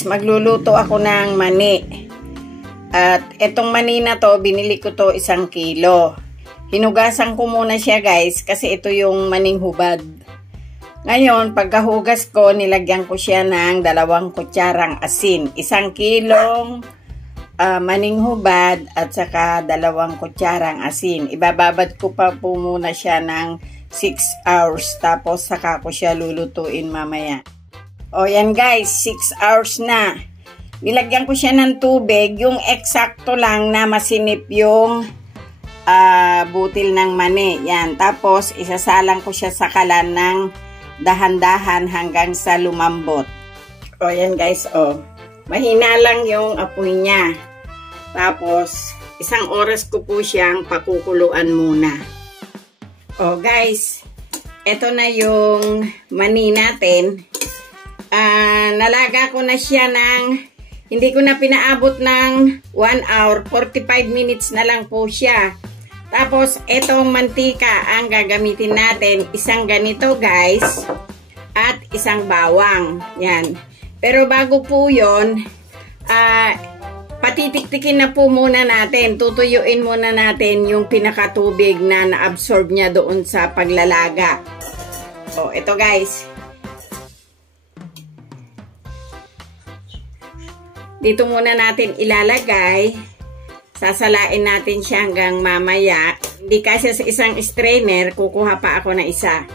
guys, magluluto ako ng mani. At etong mani na to, binili ko to 1 kilo. Hinugasan ko muna siya guys, kasi ito yung maning hubad. Ngayon, pagkahugas ko, nilagyan ko siya ng 2 kutsarang asin. 1 kilong maning hubad at saka 2 kutsarang asin. Ibababad ko pa po muna siya ng 6 hours. Tapos saka ko siya lulutuin mamaya. O yan guys, 6 hours na. Nilagyan ko siya ng tubig, yung eksakto lang na masinip yung butil ng mani. Yan. Tapos isasalang ko siya sa kalan ng dahan-dahan hanggang sa lumambot. O yan guys, o. Mahina lang yung apoy niya. Tapos 1 oras ko po siyang pakukuluan muna. O guys, eto na yung mani natin. Nalaga ko na siya ng, hindi ko na pinaabot ng 1 hour, 45 minutes na lang po siya. Tapos, etong mantika ang gagamitin natin. 1 ganito guys, at 1 bawang. Yan. Pero bago po yun, patitiktikin na po muna natin. Tutuyuin muna natin yung pinakatubig na na-absorb niya doon sa paglalaga. O, ito guys. Dito muna natin ilalagay. Sasalain natin siya hanggang mamaya. Hindi kasi sa isang strainer, kukuha pa ako na isa.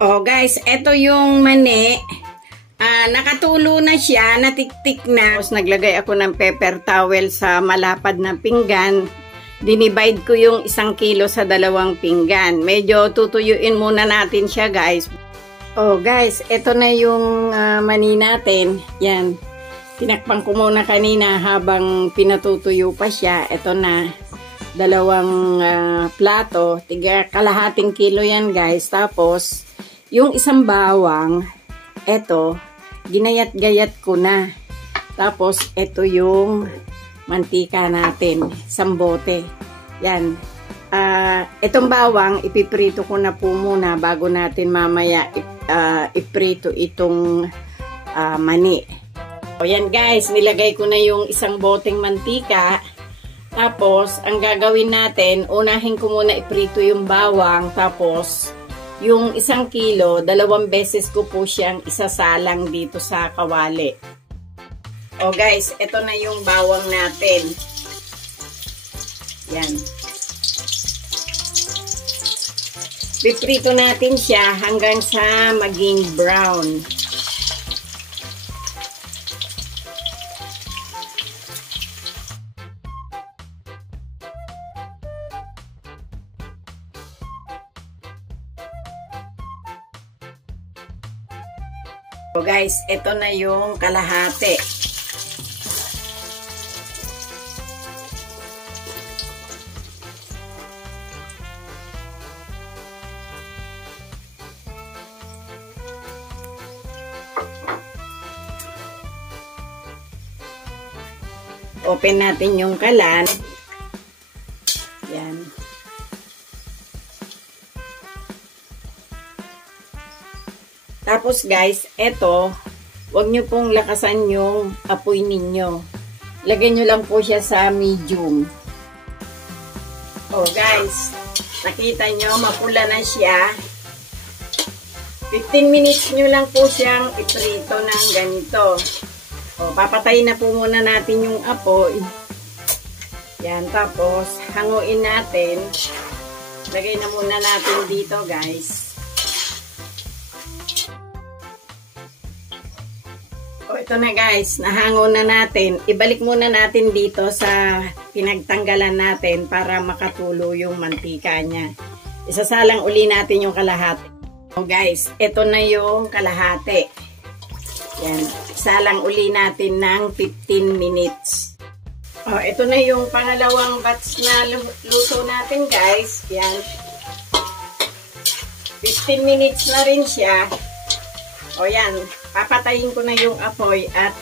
Oh guys, ito yung mani. Nakatulo na siya, natiktik na. Tapos naglagay ako ng paper towel sa malapad na pinggan. Dinivide ko yung 1 kilo sa 2 pinggan. Medyo tutuyuin muna natin siya guys. Oh guys, ito na yung mani natin. Yan. Tinakpan ko muna kanina habang pinatutuyo pa siya. Ito na. 2 plato. Kalahating kilo yan guys. Tapos, yung 1 bawang, eto, ginayat-gayat ko na. Tapos, ito yung mantika natin. 1 bote. Yan. Itong bawang, ipiprito ko na po muna bago natin mamaya iprito itong mani. O yan guys, nilagay ko na yung 1 boteng mantika. Tapos, ang gagawin natin, unahin ko muna iprito yung bawang. Tapos, yung 1 kilo, 2 beses ko po siyang isasalang dito sa kawali. O guys, ito na yung bawang natin. Yan. Piprito natin siya hanggang sa maging brown. So guys, ito na yung kalahati. Open natin yung kalan. Yan. Tapos guys, eto, huwag nyo pong lakasan yung apoy ninyo. Lagyan nyo lang po siya sa medium. Oh guys, nakita nyo, mapula na siya. 15 minutes nyo lang po siyang iprito ng ganito. Oh, papatayin na po muna natin yung apoy. Yan, tapos hanguin natin. Lagay na muna natin dito guys. O, ito na guys, nahango na natin. Ibalik muna natin dito sa pinagtanggalan natin para makatulo yung mantika niya. Isasalang uli natin yung kalahati. O guys, ito na yung kalahati. Yan, isalang uli natin ng 15 minutes. O, ito na yung pangalawang batch na luto natin guys. Yan. 15 minutes na rin siya. O yan, papatayin ko na yung apoy at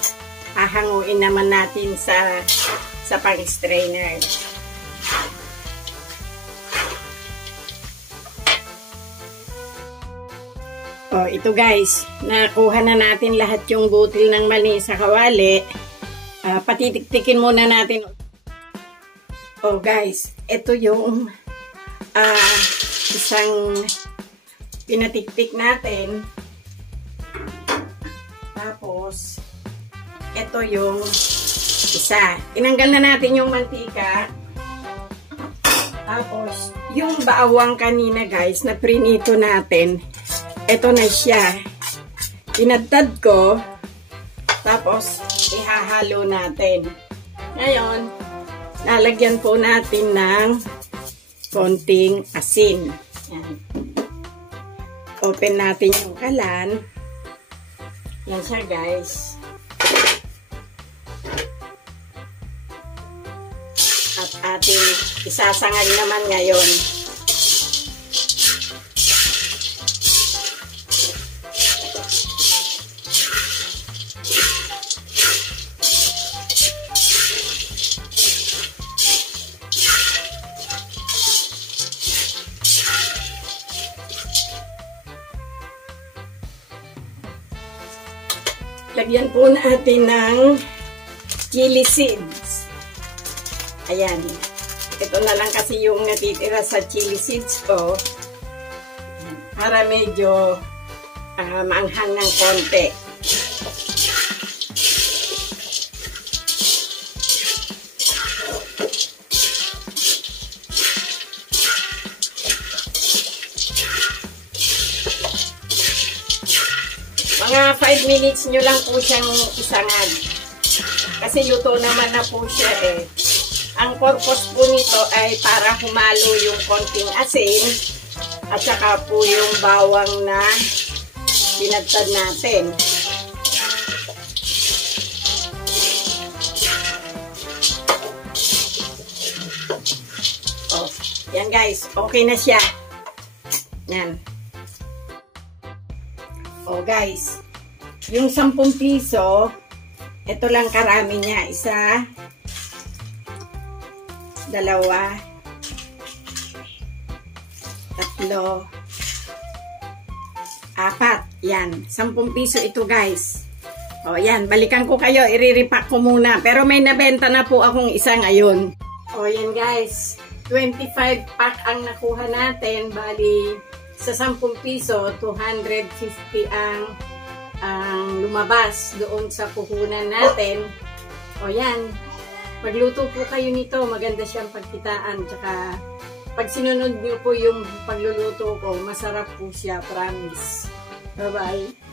hahanguin naman natin sa pang-strainer. Oh, ito guys, nakuha na natin lahat yung butil ng mani sa kawali. Patitiktikin muna natin. Oh guys, ito yung isang pinatiktik natin. Tapos, ito yung isa. Tinanggal na natin yung mantika. Tapos, yung bawang kanina guys, na prinito natin, ito na siya. Tinadtad ko. Tapos, ihahalo natin. Ngayon, lalagyan po natin ng konting asin. Yan. Open natin yung kalan. Yan siya guys. At ating isasangag naman ngayon. Lagyan po natin ng chili seeds. Ayan. Ito na lang kasi yung natitira sa chili seeds ko. Para medyo maanghang ng konti. Mga 5 minutes nyo lang po siyang isangag. Kasi luto naman na po siya eh. Ang purpose po nito ay para humalo yung konting asin at saka po yung bawang na pinagtad natin. Oh, yan guys. Okay na siya. Yan. Oh guys, yung 10 piso, ito lang karami niya. 1, 2, 3, 4. Yan, 10 piso ito guys. O yan, balikan ko kayo, iriripak ko muna. Pero may nabenta na po akong isa ngayon. O yan guys, 25 pack ang nakuha natin. Bali, sa 10 piso, 250 ang lumabas doon sa puhunan natin. O yan, magluto po kayo nito. Maganda siyang pagkitaan. Tsaka, pag sinunod niyo po yung pagluluto ko, masarap po siya, promise. Bye-bye.